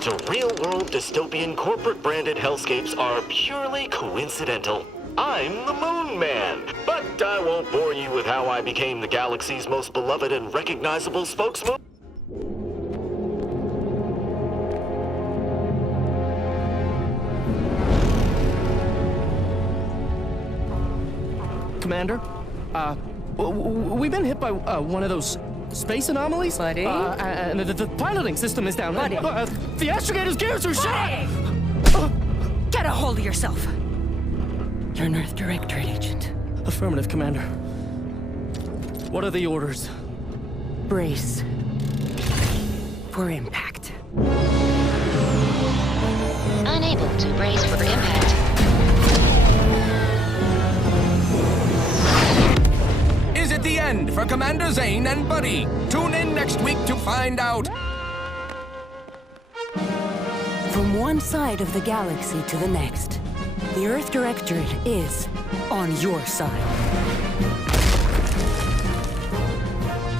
to real-world dystopian corporate-branded hellscapes are purely coincidental. I'm the Moon Man, but I won't bore you with how I became the galaxy's most beloved and recognizable spokesman. Commander, we've been hit by one of those space anomalies. Buddy? And the piloting system is down. Buddy? The astrogator's gears are shot! Get a hold of yourself! You're an Earth Directorate agent. Affirmative, Commander. What are the orders? Brace for impact. Unable to brace for impact. Is it the end for Commander Zane and Buddy? Tune in next week to find out. From one side of the galaxy to the next, the Earth Directorate is on your side.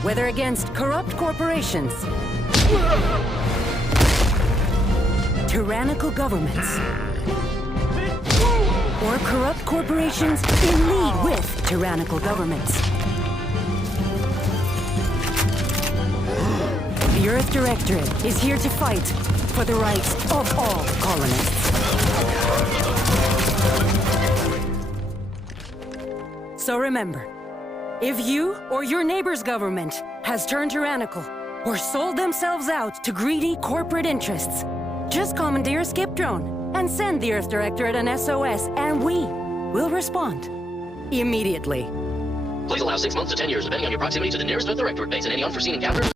Whether against corrupt corporations, tyrannical governments, or corrupt corporations in league with tyrannical governments. The Earth Directorate is here to fight for the rights of all colonists. So remember, if you or your neighbor's government has turned tyrannical or sold themselves out to greedy corporate interests, just commandeer a skip drone and send the Earth Directorate an SOS, and we will respond immediately. Please allow 6 months to 10 years, depending on your proximity to the nearest Earth Directorate base and any unforeseen encounters.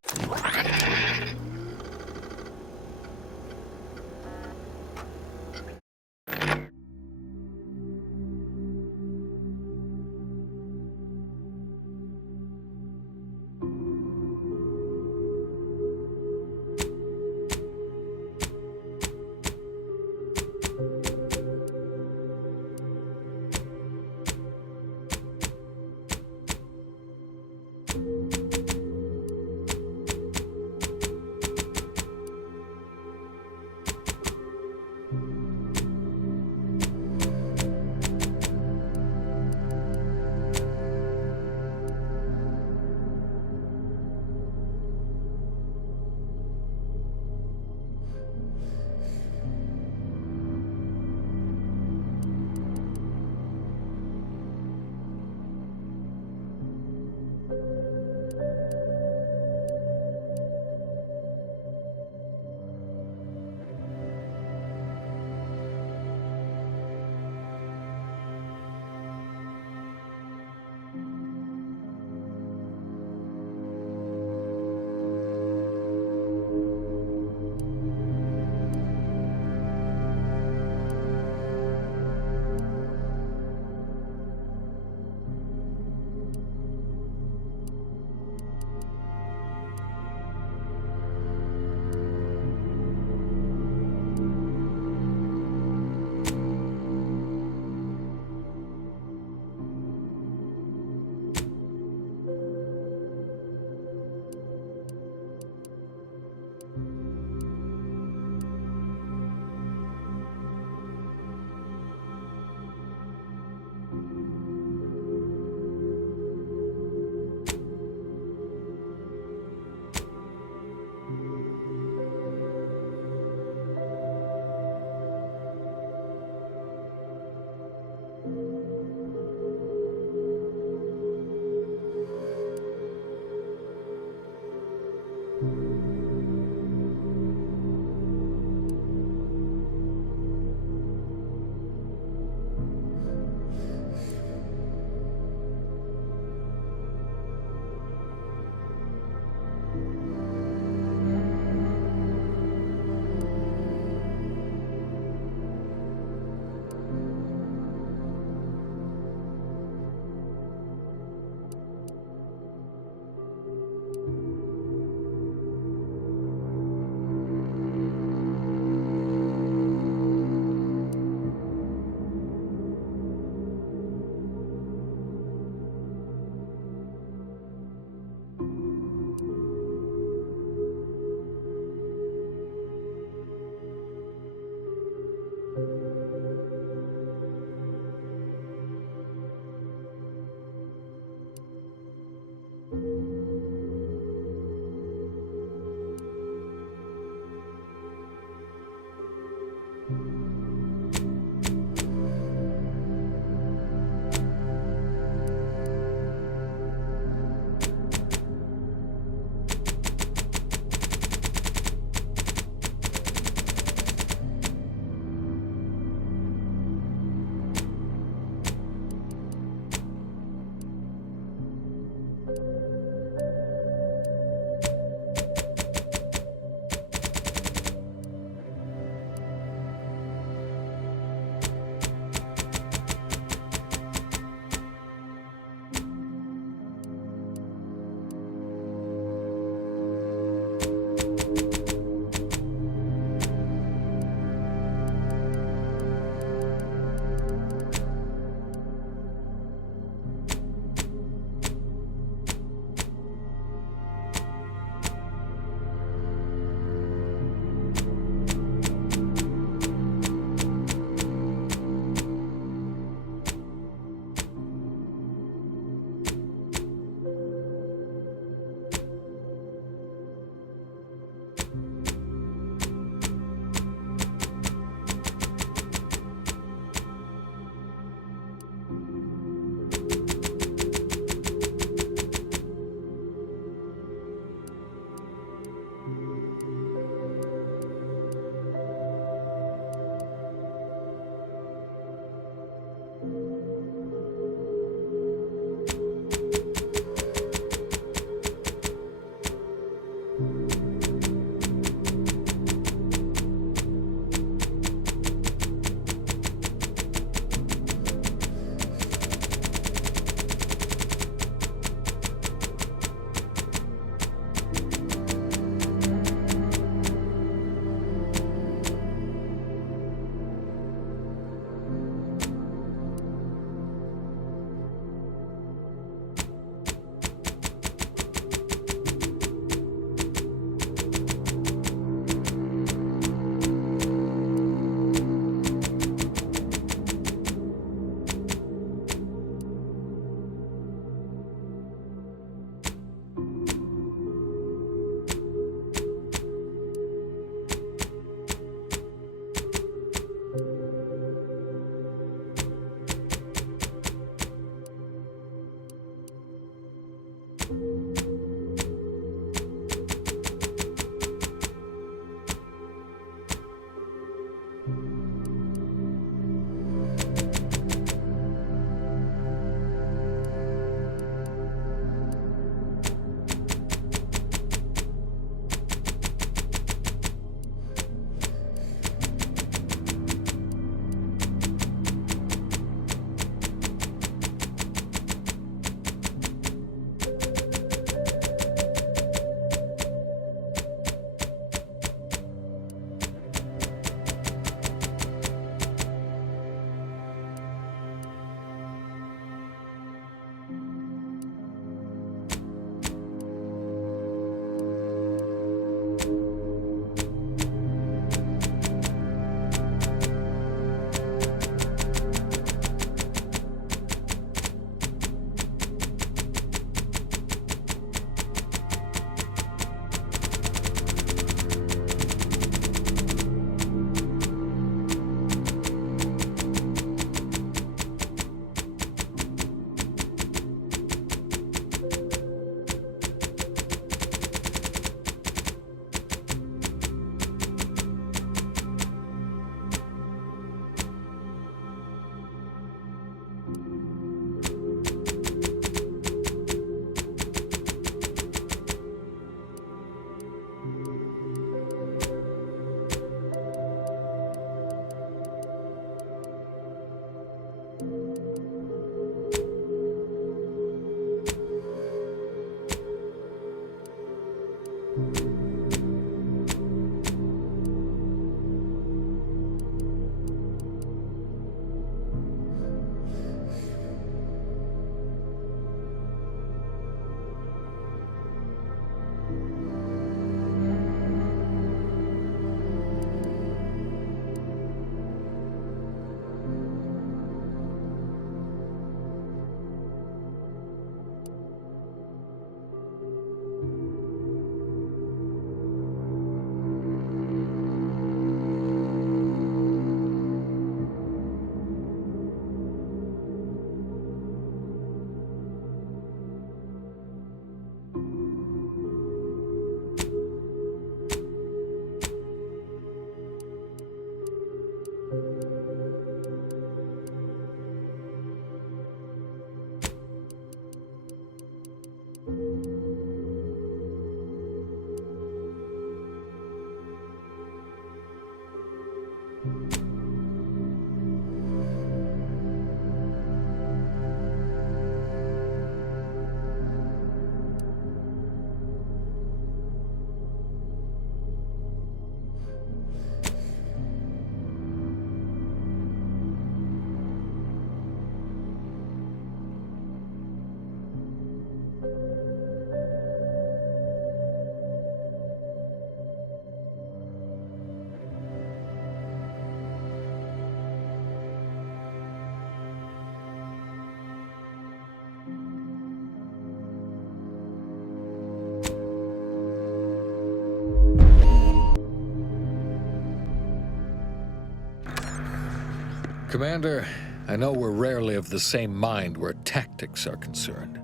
Commander, I know we're rarely of the same mind where tactics are concerned,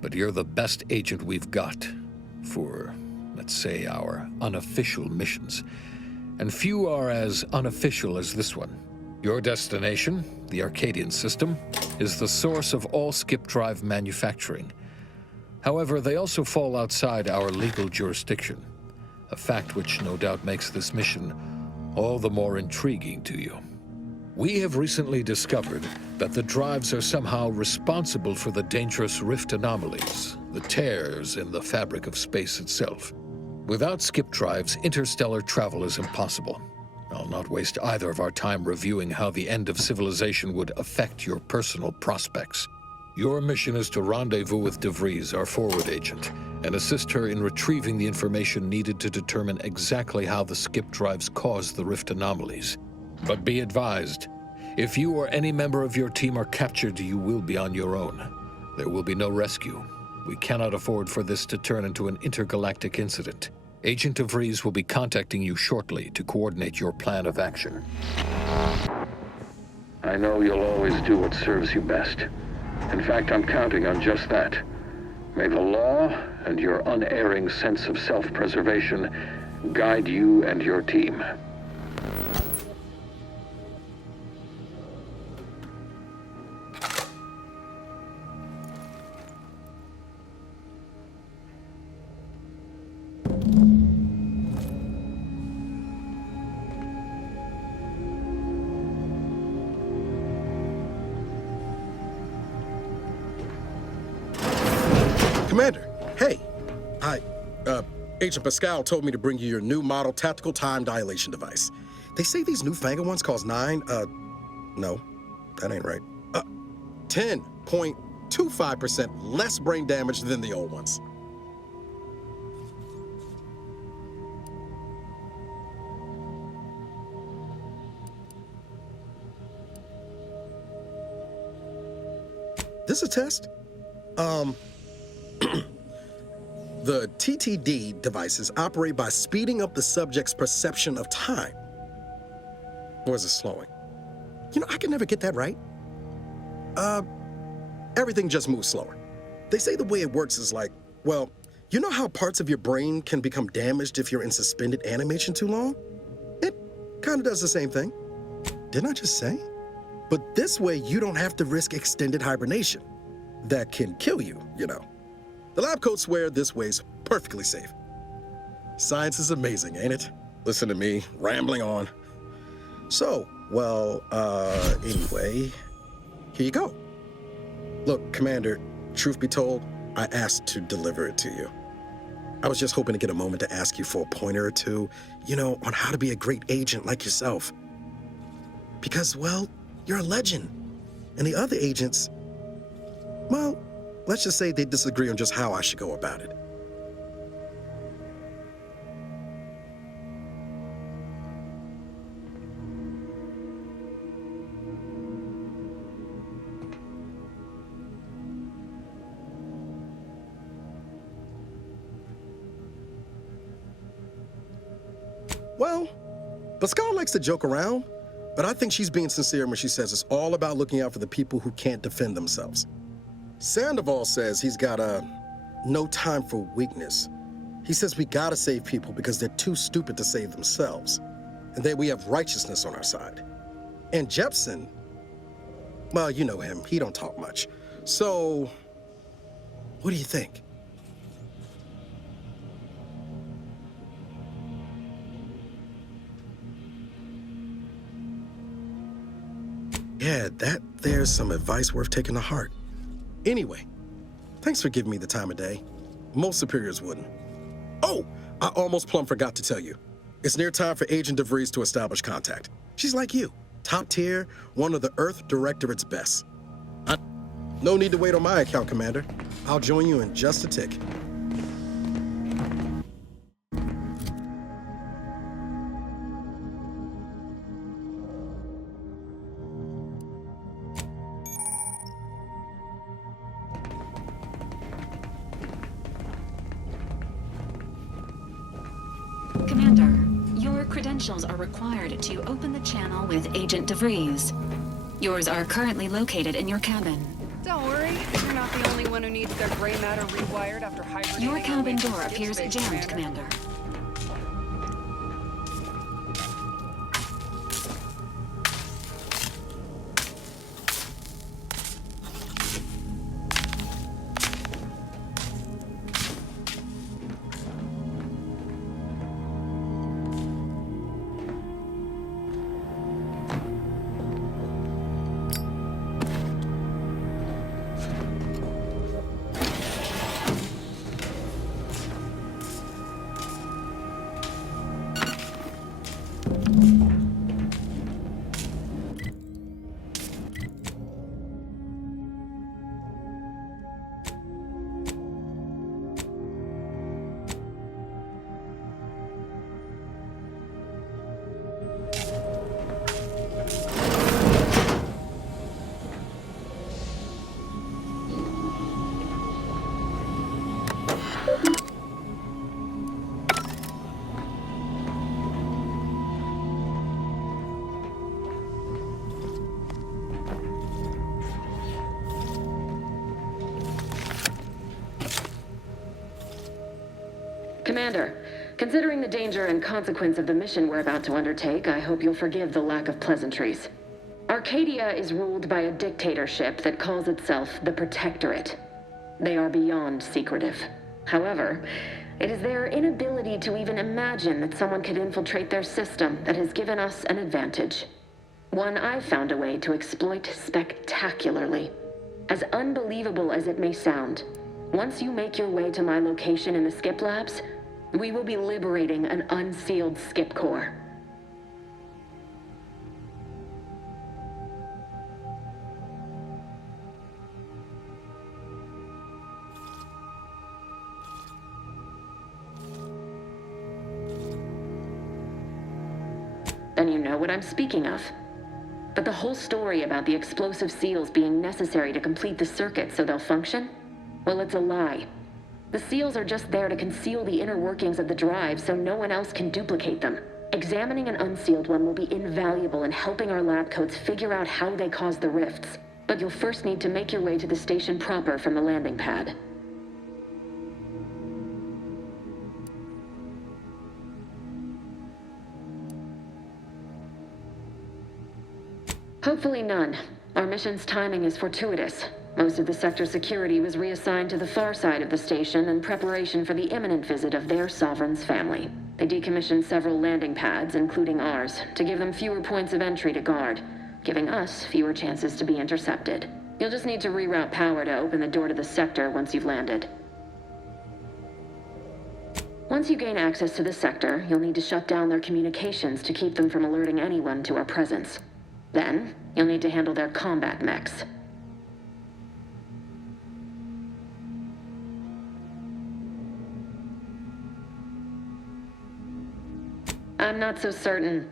but you're the best agent we've got for, let's say, our unofficial missions. And few are as unofficial as this one. Your destination, the Arcadian system, is the source of all skip drive manufacturing. However, they also fall outside our legal jurisdiction, a fact which no doubt makes this mission all the more intriguing to you. We have recently discovered that the drives are somehow responsible for the dangerous rift anomalies, the tears in the fabric of space itself. Without skip drives, interstellar travel is impossible. I'll not waste either of our time reviewing how the end of civilization would affect your personal prospects. Your mission is to rendezvous with DeVries, our forward agent, and assist her in retrieving the information needed to determine exactly how the skip drives cause the rift anomalies. But be advised, if you or any member of your team are captured, you will be on your own. There will be no rescue. We cannot afford for this to turn into an intergalactic incident. Agent DeVries will be contacting you shortly to coordinate your plan of action. I know you'll always do what serves you best. In fact, I'm counting on just that. May the law and your unerring sense of self-preservation guide you and your team. Commander, hey. Agent Pascal told me to bring you your new model tactical time dilation device. They say these newfangled ones cause no, that ain't right. 10.25% less brain damage than the old ones. This is a test. The TTD devices operate by speeding up the subject's perception of time. Or is it slowing? You know, I can never get that right. Everything just moves slower. They say the way it works is like, well, you know how parts of your brain can become damaged if you're in suspended animation too long? It kind of does the same thing. Didn't I just say? But this way, you don't have to risk extended hibernation. That can kill you, you know. The lab coats swear this way's perfectly safe. Science is amazing, ain't it? Listen to me, rambling on. So, well, anyway, here you go. Look, Commander, truth be told, I asked to deliver it to you. I was just hoping to get a moment to ask you for a pointer or two, you know, on how to be a great agent like yourself. Because, well, you're a legend. And the other agents, well, let's just say they disagree on just how I should go about it. Well, Pascal likes to joke around, but I think she's being sincere when she says it's all about looking out for the people who can't defend themselves. Sandoval says he's got no time for weakness. He says we gotta save people because they're too stupid to save themselves, and that we have righteousness on our side. And Jepson, well, you know him, he don't talk much. So, what do you think? Yeah, there's some advice worth taking to heart. Anyway, thanks for giving me the time of day. Most superiors wouldn't. Oh, I almost plumb forgot to tell you. It's near time for Agent DeVries to establish contact. She's like you, top tier, one of the Earth Directorate's best. No need to wait on my account, Commander. I'll join you in just a tick. Commander, your credentials are required to open the channel with Agent DeVries. Yours are currently located in your cabin. Don't worry, you're not the only one who needs their gray matter rewired after hibernating. Your cabin away from door ship appears space, jammed, Commander. Commander, considering the danger and consequence of the mission we're about to undertake, I hope you'll forgive the lack of pleasantries. Arcadia is ruled by a dictatorship that calls itself the Protectorate. They are beyond secretive. However, it is their inability to even imagine that someone could infiltrate their system that has given us an advantage. One I've found a way to exploit spectacularly. As unbelievable as it may sound, once you make your way to my location in the Skip Labs, we will be liberating an unsealed Skip core. Then you know what I'm speaking of. But the whole story about the explosive seals being necessary to complete the circuit so they'll function? Well, it's a lie. The seals are just there to conceal the inner workings of the drive so no one else can duplicate them. Examining an unsealed one will be invaluable in helping our lab coats figure out how they cause the rifts. But you'll first need to make your way to the station proper from the landing pad. Hopefully none. Our mission's timing is fortuitous. Most of the sector's security was reassigned to the far side of the station in preparation for the imminent visit of their sovereign's family. They decommissioned several landing pads, including ours, to give them fewer points of entry to guard, giving us fewer chances to be intercepted. You'll just need to reroute power to open the door to the sector once you've landed. Once you gain access to the sector, you'll need to shut down their communications to keep them from alerting anyone to our presence. Then, you'll need to handle their combat mechs. I'm not so certain.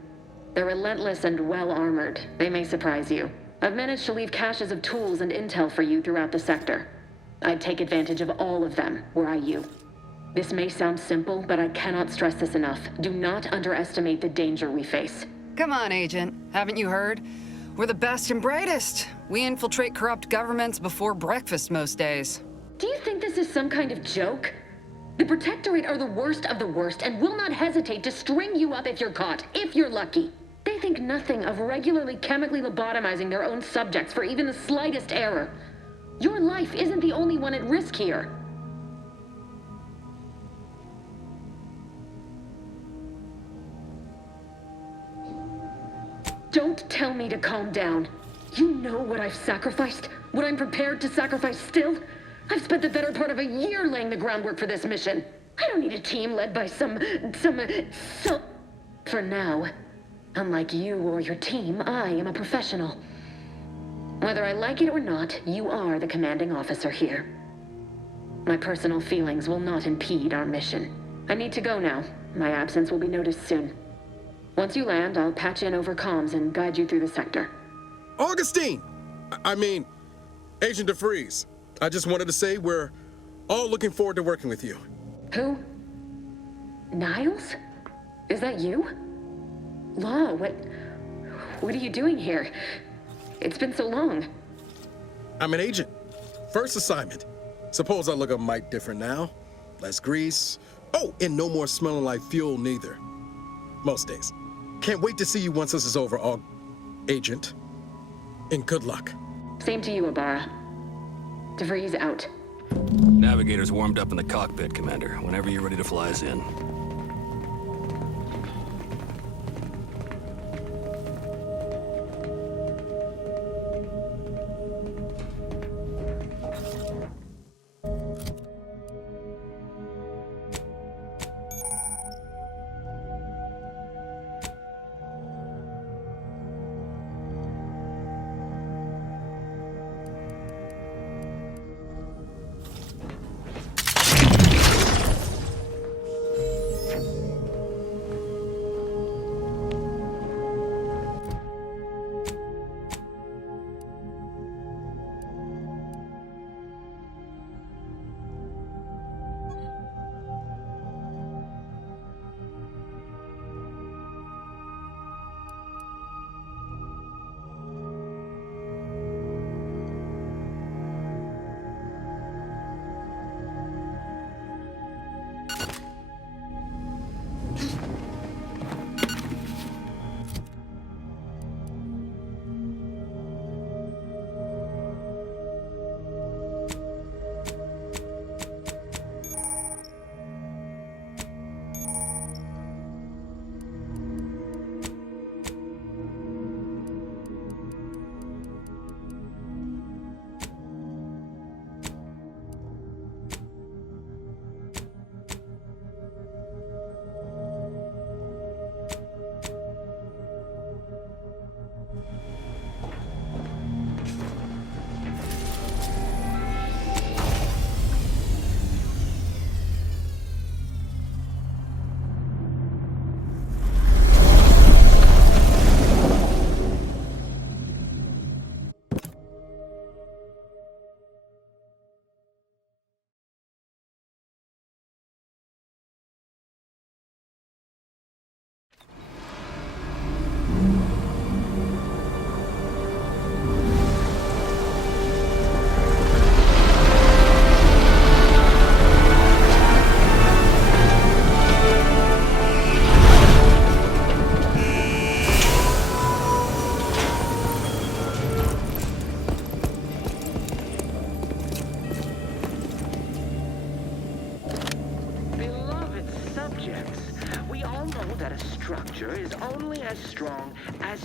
They're relentless and well-armored. They may surprise you. I've managed to leave caches of tools and intel for you throughout the sector. I'd take advantage of all of them, were I you. This may sound simple, but I cannot stress this enough. Do not underestimate the danger we face. Come on, Agent. Haven't you heard? We're the best and brightest. We infiltrate corrupt governments before breakfast most days. Do you think this is some kind of joke? The Protectorate are the worst of the worst and will not hesitate to string you up if you're caught, if you're lucky. They think nothing of regularly chemically lobotomizing their own subjects for even the slightest error. Your life isn't the only one at risk here. Don't tell me to calm down. You know what I've sacrificed? What I'm prepared to sacrifice still? I've spent the better part of a year laying the groundwork for this mission. I don't need a team led by some... For now, unlike you or your team, I am a professional. Whether I like it or not, you are the commanding officer here. My personal feelings will not impede our mission. I need to go now. My absence will be noticed soon. Once you land, I'll patch in over comms and guide you through the sector. Augustine! Agent DeFreeze. I just wanted to say we're all looking forward to working with you. Who? Niles? Is that you? Law, what are you doing here? It's been so long. I'm an agent. First assignment. Suppose I look a mite different now. Less grease. Oh, and no more smelling like fuel neither. Most days. Can't wait to see you once this is over, Agent. And good luck. Same to you, Ibarra. DeVries out. Navigator's warmed up in the cockpit, Commander. Whenever you're ready to fly us in.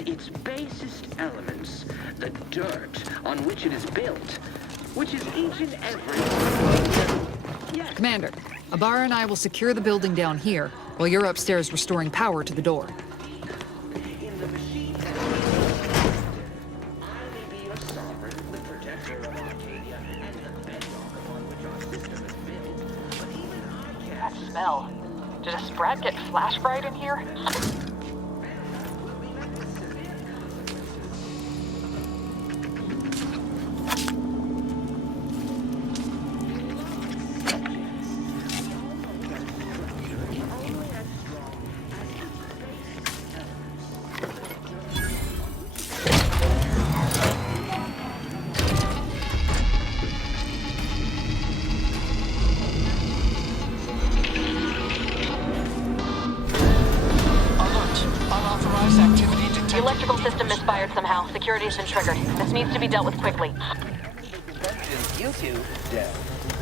Its basest elements, the dirt on which it is built, which is each and every one. Yes. Commander, Ibarra and I will secure the building down here, while you're upstairs restoring power to the door. In the machine I may be your sovereign, the protector of Arcadia, and the bedrock upon which our system is built, but even I can't... That smell. Did a Sprat get flash fried in here? The electrical system misfired somehow. Security has been triggered. This needs to be dealt with quickly. You two, dead.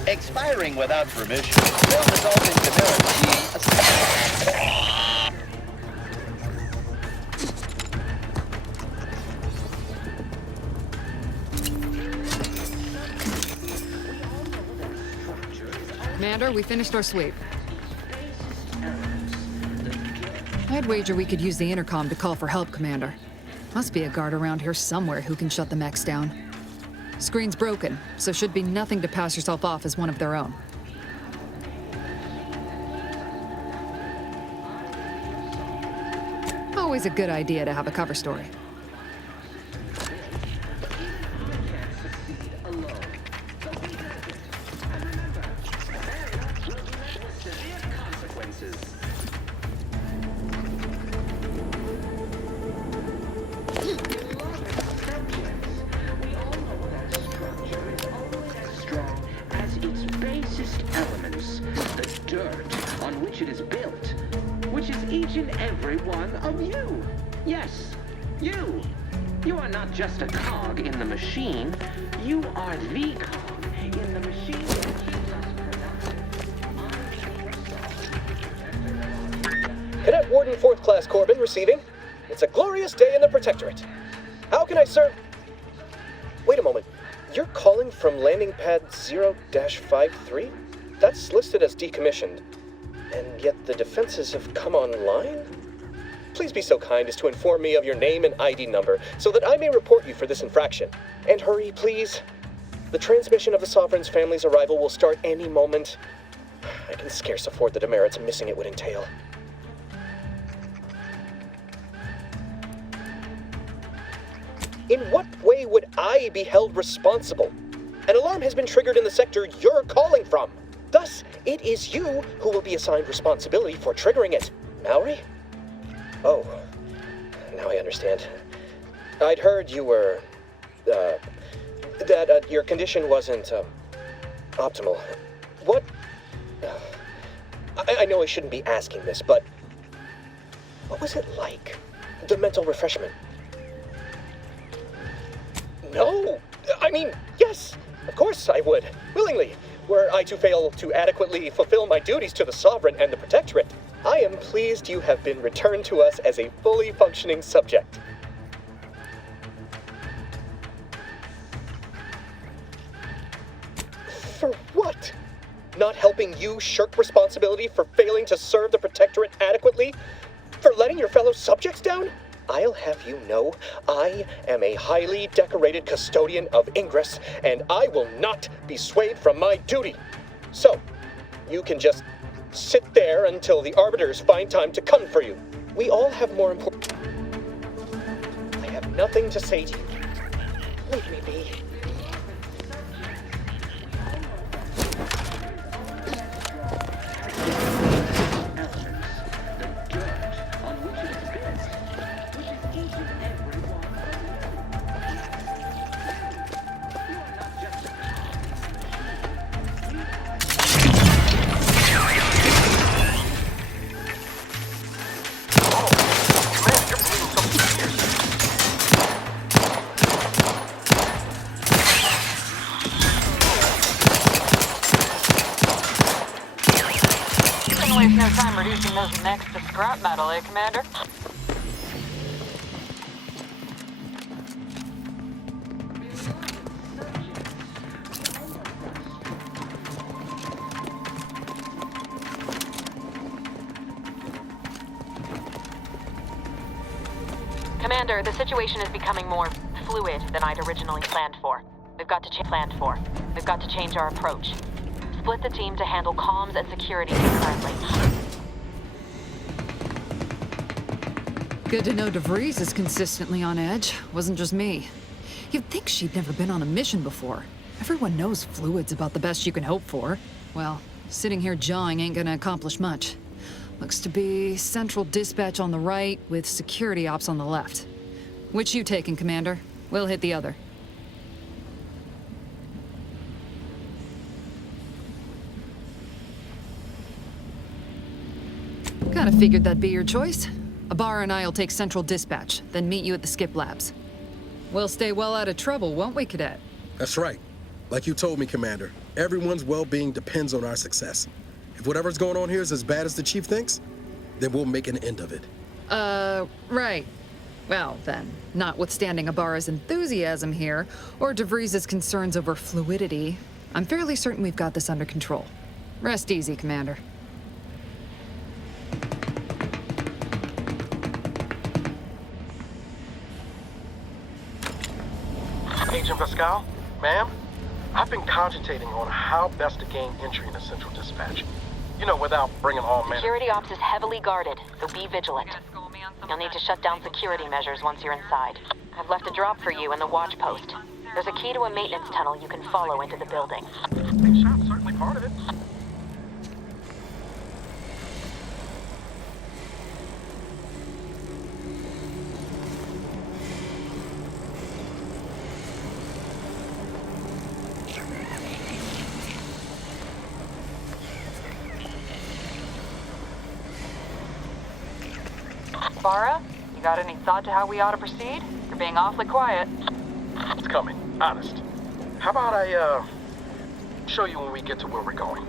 Expiring without permission will result in severity. Commander, we finished our sweep. I'd wager we could use the intercom to call for help, Commander. Must be a guard around here somewhere who can shut the mechs down. Screen's broken, so should be nothing to pass yourself off as one of their own. Always a good idea to have a cover story. Yes, you. You are not just a cog in the machine. You are the cog in the machine that keeps us productive. Cadet Warden 4th Class Corbin receiving. It's a glorious day in the Protectorate. How can I serve? Wait a moment. You're calling from landing pad 0-53? That's listed as decommissioned. And yet the defenses have come online? Please be so kind as to inform me of your name and ID number so that I may report you for this infraction. And hurry, please. The transmission of the Sovereign's family's arrival will start any moment. I can scarce afford the demerits missing it would entail. In what way would I be held responsible? An alarm has been triggered in the sector you're calling from. Thus, it is you who will be assigned responsibility for triggering it. Mallory? Oh, now I understand. I'd heard you were, that your condition wasn't, optimal. What? I know I shouldn't be asking this, but what was it like? The mental refreshment? No! I mean, yes! Of course I would. Willingly. Were I to fail to adequately fulfill my duties to the Sovereign and the Protectorate, I am pleased you have been returned to us as a fully functioning subject. For what? Not helping you shirk responsibility for failing to serve the Protectorate adequately? For letting your fellow subjects down? I'll have you know, I am a highly decorated custodian of Ingress, and I will not be swayed from my duty. So, you can just sit there until the Arbiters find time to come for you. We all have more important... I have nothing to say to you. Leave me be. Reducing those necks to scrap metal, eh, Commander? Commander, the situation is becoming more fluid than I'd originally planned for. We've got to change our approach. Split the team to handle comms and security concurrently. Good to know DeVries is consistently on edge. Wasn't just me. You'd think she'd never been on a mission before. Everyone knows fluid's about the best you can hope for. Well, sitting here jawing ain't gonna accomplish much. Looks to be central dispatch on the right with security ops on the left. Which you taking, Commander? We'll hit the other. Kinda figured that'd be your choice. Ibarra and I'll take central dispatch, then meet you at the skip labs. We'll stay well out of trouble, won't we, Cadet? That's right. Like you told me, Commander, everyone's well-being depends on our success. If whatever's going on here is as bad as the Chief thinks, then we'll make an end of it. Right. Well, then, notwithstanding Ibarra's enthusiasm here, or DeVries' concerns over fluidity, I'm fairly certain we've got this under control. Rest easy, Commander. Agent Pascal, ma'am, I've been cogitating on how best to gain entry into Central Dispatch. You know, without bringing all men. Security ops is heavily guarded, so be vigilant. You'll need to shut down security measures once you're inside. I've left a drop for you in the watch post. There's a key to a maintenance tunnel you can follow into the building. Big shot's certainly part of it. Ibarra, You got any thought to how we ought to proceed? You're being awfully quiet. It's coming, honest. How about I, show you when we get to where we're going?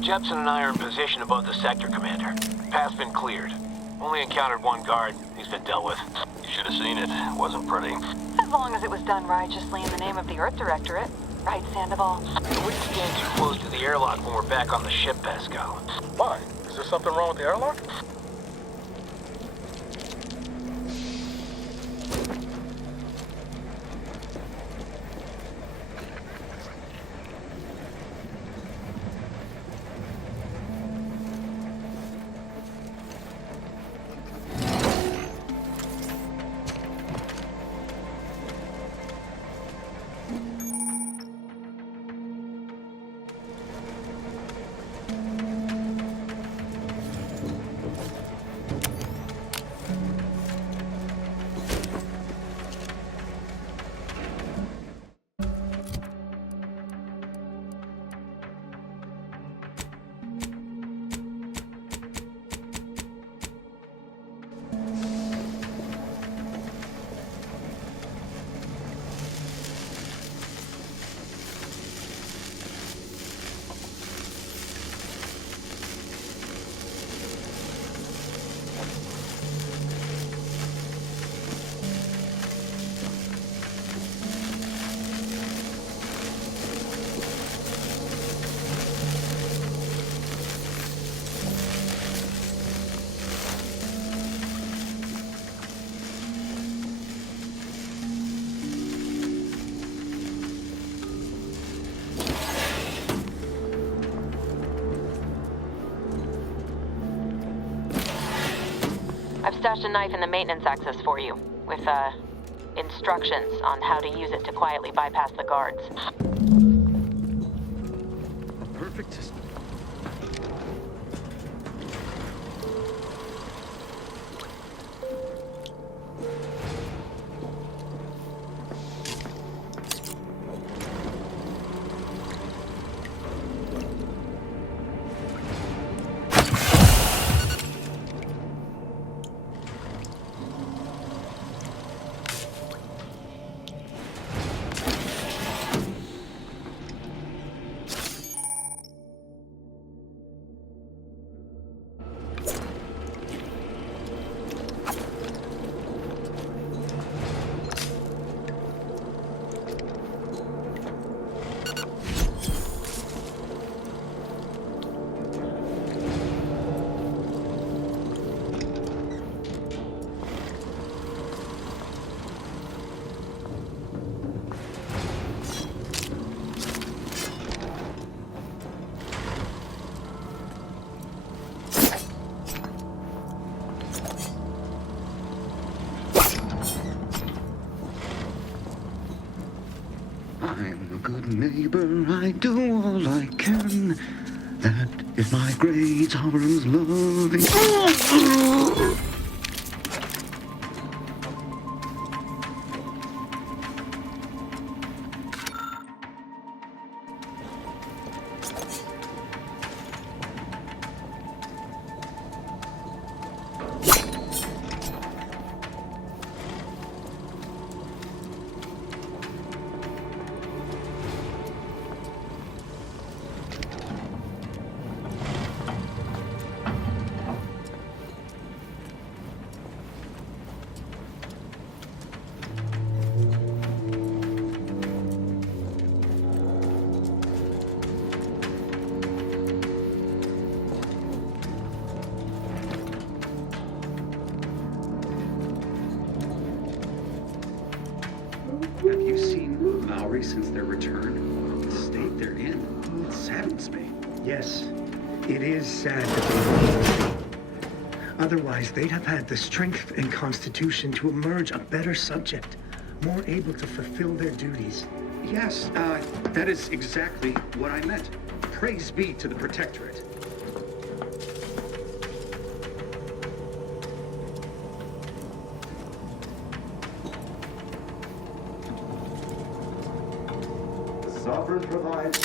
Jepson and I are in position above the sector, Commander. Path's been cleared. Only encountered one guard. He's been dealt with. You should have seen it. Wasn't pretty. As long as it was done righteously in the name of the Earth Directorate. Right, Sandoval? We wouldn't stand too close to the airlock when we're back on the ship, Pascal. Why? Is there something wrong with the airlock? I've stashed a knife in the maintenance access for you, with, instructions on how to use it to quietly bypass the guards. Perfect. I'm a good neighbor, I do all I can. That if my grades are as loving. sorry since their return. The state they're in, it saddens me. Yes, it is sad that they were. Otherwise, they'd have had the strength and constitution to emerge a better subject, more able to fulfill their duties. Yes, that is exactly what I meant. Praise be to the Protectorate. The Sovereign provides.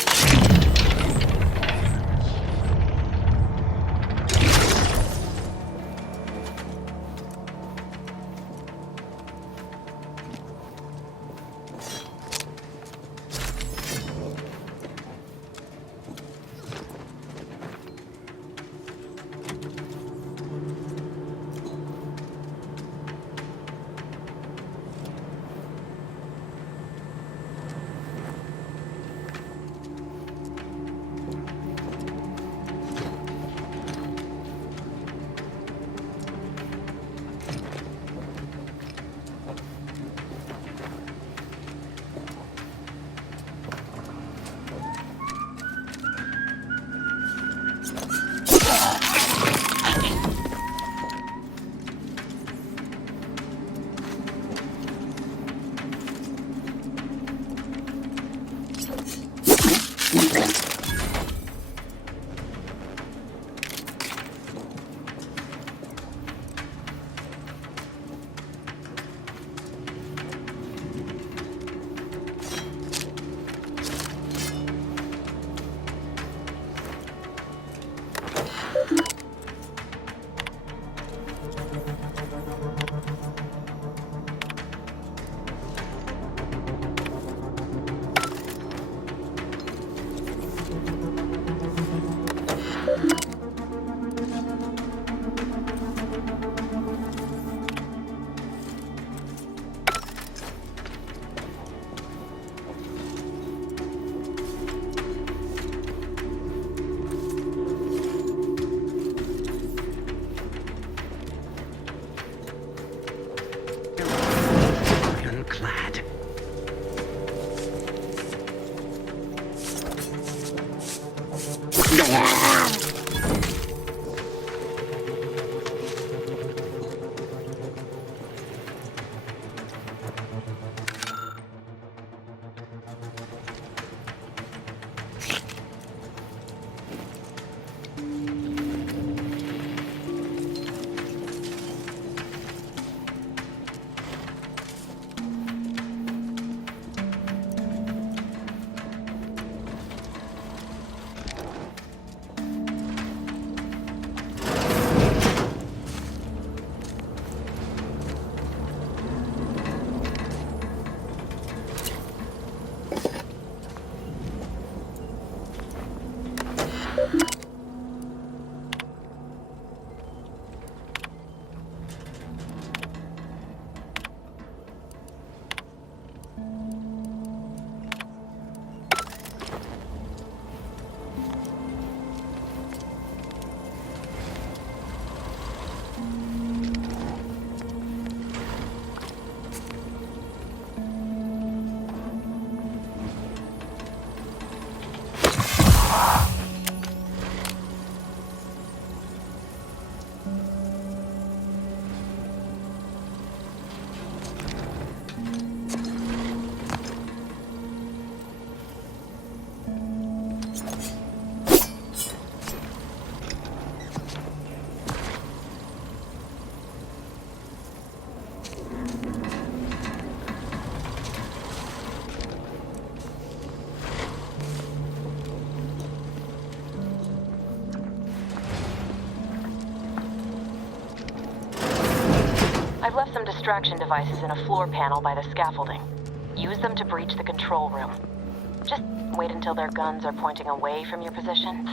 I've left some distraction devices in a floor panel by the scaffolding. Use them to breach the control room. Just wait until their guns are pointing away from your position.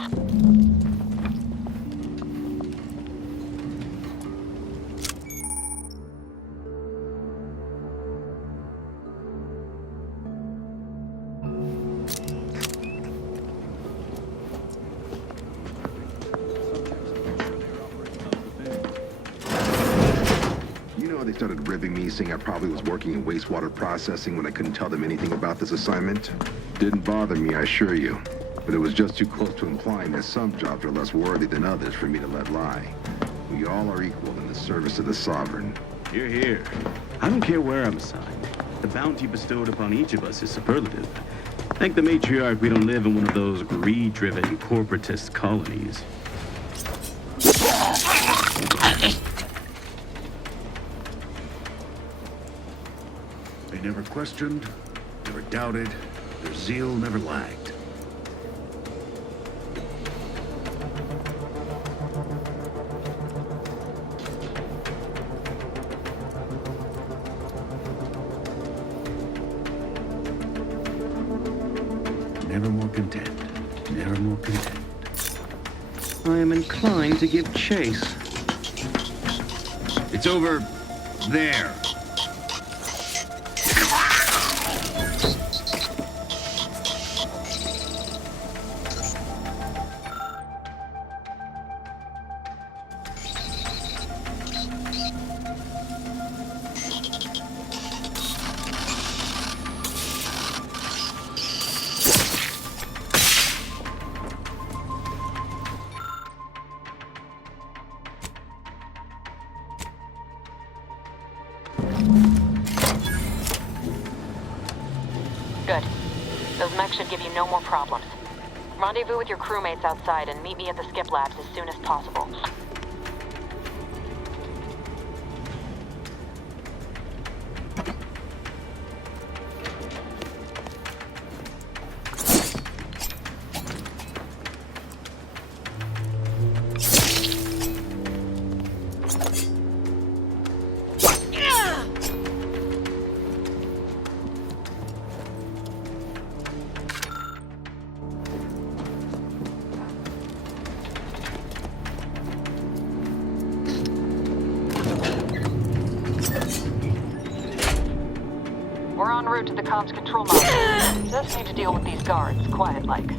You know know, they started ribbing me, saying I probably was working in wastewater processing when I couldn't tell them anything about this assignment. Didn't bother me, I assure you. But it was just too close to implying that some jobs are less worthy than others for me to let lie. We all are equal in the service of the Sovereign. Hear, hear. I don't care where I'm assigned. The bounty bestowed upon each of us is superlative. Thank the matriarch we don't live in one of those greed-driven corporatist colonies. They never questioned, never doubted, their zeal never lagged. Never more content, never more content. I am inclined to give chase. It's over there. Good. Those mechs should give you no more problems. Rendezvous with your crewmates outside and meet me at the skip labs as soon as possible. We're en route to the comms control module. Just need to deal with these guards, quiet-like.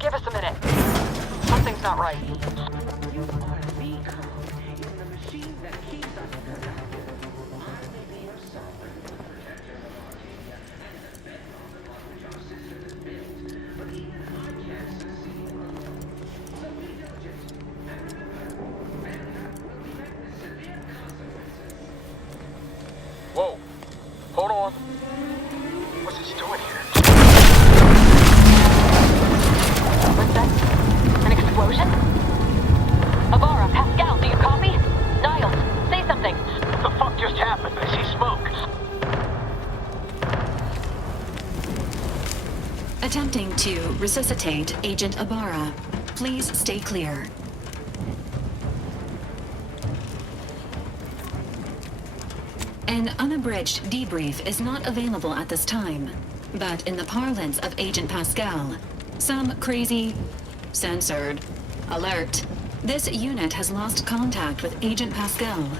Give us a minute. Something's not right. Whoa. Hold on. What's this doing here? What's that? An explosion? Avara, Pascal, do you copy? Niles, say something. What the fuck just happened? I see smoke. Attempting to resuscitate Agent Abara. Please stay clear. An unabridged debrief is not available at this time, but in the parlance of Agent Pascal, some crazy, censored, alert. This unit has lost contact with Agent Pascal.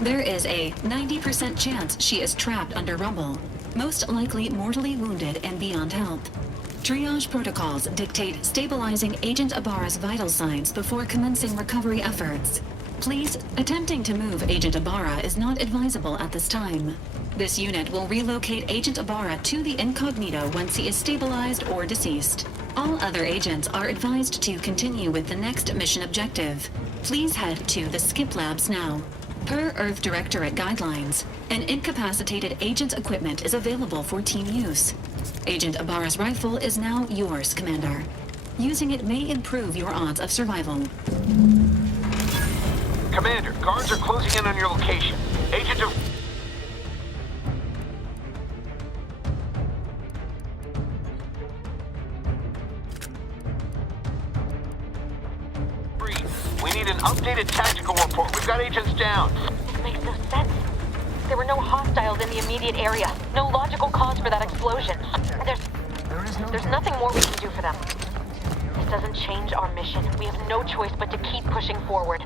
There is a 90% chance she is trapped under rubble, most likely mortally wounded and beyond help. Triage protocols dictate stabilizing Agent Abara's vital signs before commencing recovery efforts. Please, attempting to move Agent Abara is not advisable at this time. This unit will relocate Agent Abara to the incognito once he is stabilized or deceased. All other agents are advised to continue with the next mission objective. Please head to the skip labs now. Per Earth Directorate guidelines, an incapacitated agent's equipment is available for team use. Agent Abara's rifle is now yours, Commander. Using it may improve your odds of survival. Commander, guards are closing in on your location. Agent of... We need an updated tactical report. We've got agents down. This makes no sense. There were no hostiles in the immediate area. No logical cause for that explosion. There's nothing more we can do for them. This doesn't change our mission. We have no choice but to keep pushing forward.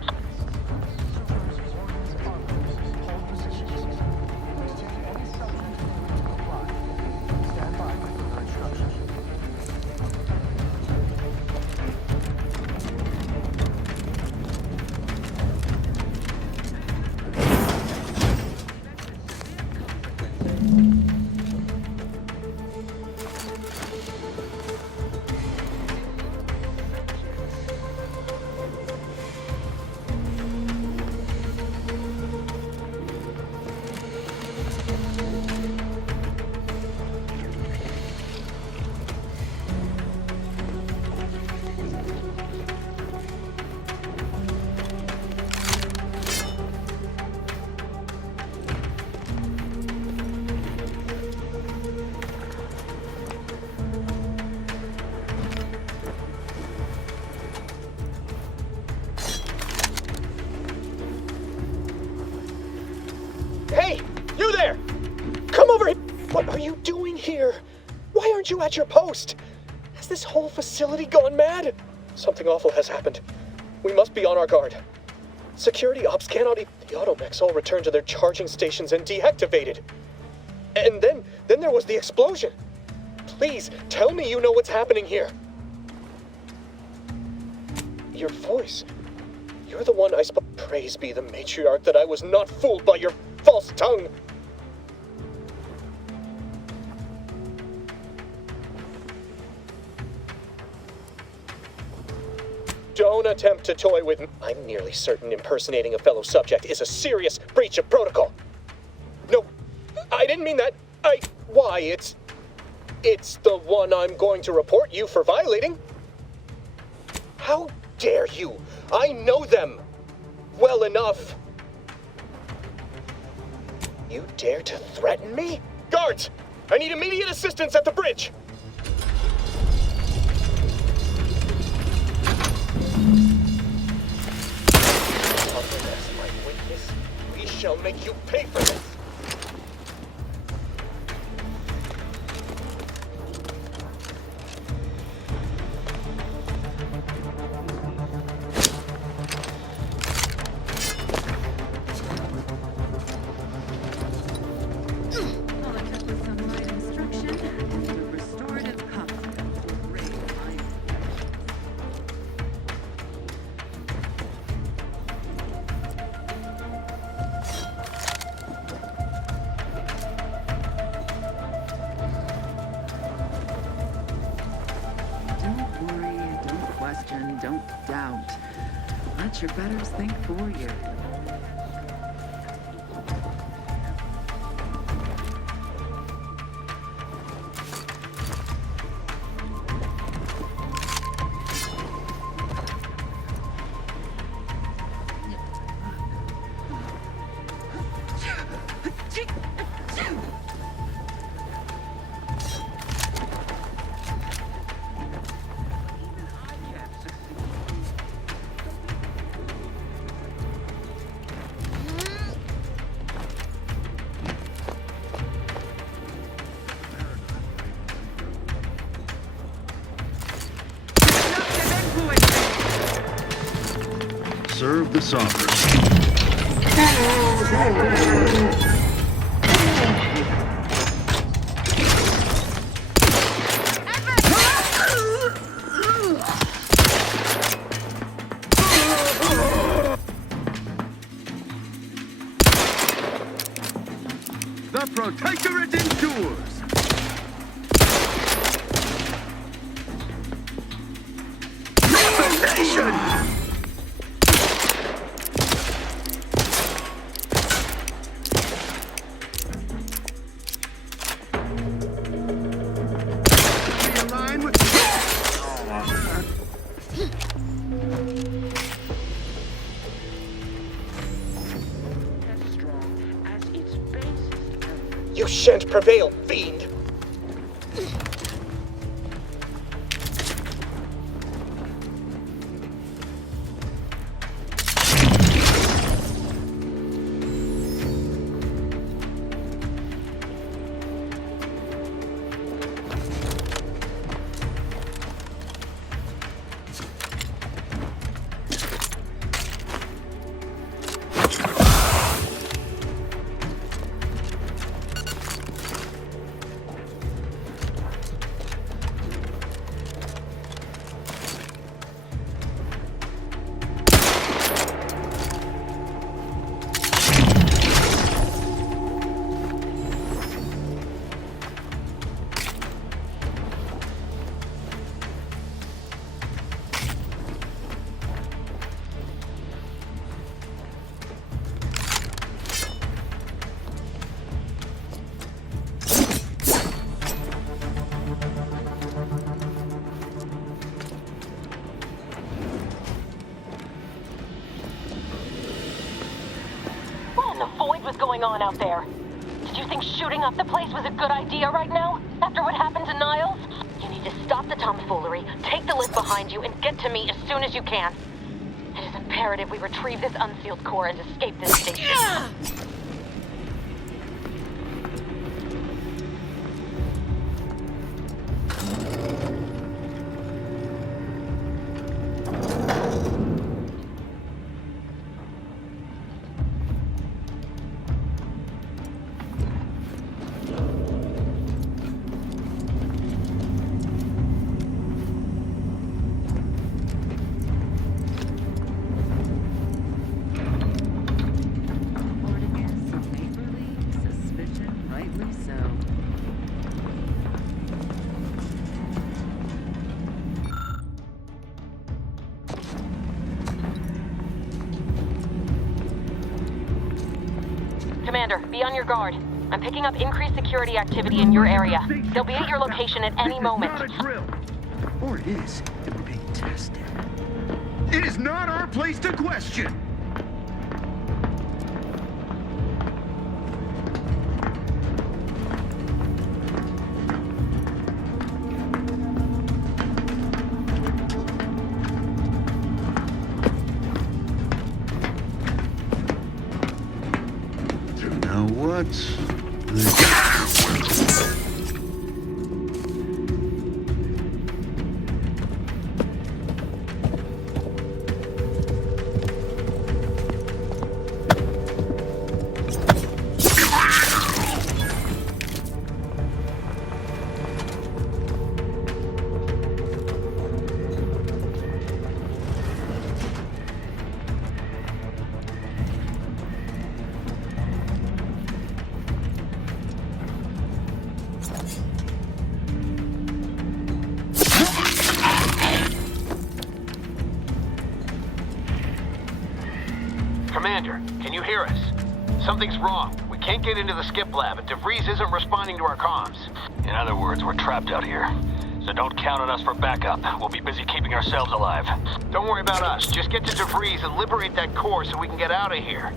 Hey, you there! Come over here! What are you doing here? Why aren't you at your post? Has this whole facility gone mad? Something awful has happened. We must be on our guard. Security ops cannot the automechs all returned to their charging stations and deactivated. And then there was the explosion. Please, tell me you know what's happening here. Your voice. You're the one I spoke. Praise be the matriarch that I was not fooled by your false tongue. Don't attempt to toy with me. I'm nearly certain impersonating a fellow subject is a serious breach of protocol. No, I didn't mean that. Why, it's the one I'm going to report you for violating. How dare you? I know them well enough. You dare to threaten me? Guards, I need immediate assistance at the bridge. As my witness, we shall make you pay for this. Don't doubt. Let your betters think for you. Serve the sovereign. The Protectorate endures! Revelation! You shan't prevail, fiend! going on out there. Did you think shooting up the place was a good idea right now, after what happened to Niles? You need to stop the tomfoolery, take the lift behind you, and get to me as soon as you can. It is imperative we retrieve this unsealed core and escape this station. Commander, be on your guard. I'm picking up increased security activity in your area. They'll be at your location at any moment. Not a drill. Or it is, and we're being tested. It is not our place to question. Now what's Commander, can you hear us? Something's wrong. We can't get into the skip lab, and DeVries isn't responding to our comms. In other words, we're trapped out here. So don't count on us for backup. We'll be busy keeping ourselves alive. Don't worry about us. Just get to DeVries and liberate that core so we can get out of here.